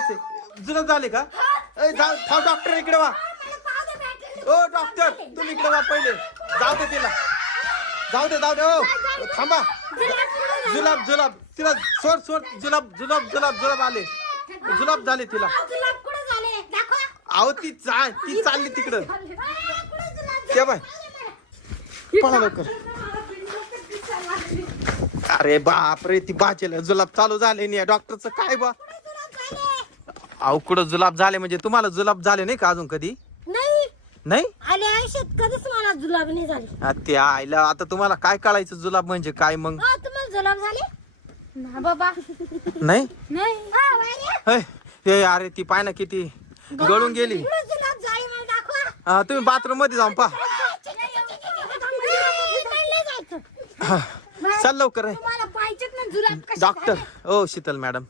जायचंय जुलाब झाले का थांब डॉक्टर इकडे वा ओ डॉक्टर तुम्ही इकडे वा पहिले जाऊ दे तिला जाऊ दे ओ थांबा जुलाब जुलाब तिला सोड जुलाब आले जुलाब झाले तिला अहो ती चालली तिकडं ते बाय पळा लवकर अरे बापरे ती बाचेला जुलाब चालू झाले नाही डॉक्टरचं काय बा अहो कुठं जुलाब झाले म्हणजे तुम्हाला जुलाब झाले नाही का अजून कधी नाही आले आयुष्यात कधीच मला जुलाब नाही झाली ते आईला आता तुम्हाला काय कळायचं जुलाब म्हणजे काय मग तुम्हाला जुलाब झाले ना बाबा नाही नाही हे अरे ती पाय ना किती गळून गेली जुलाब झाले मला दाखवा तुम्ही बाथरूम मध्ये जाऊन पा चल लवकर मला पाहिजेत ना जुलाब डॉक्टर ओ शीतल मॅडम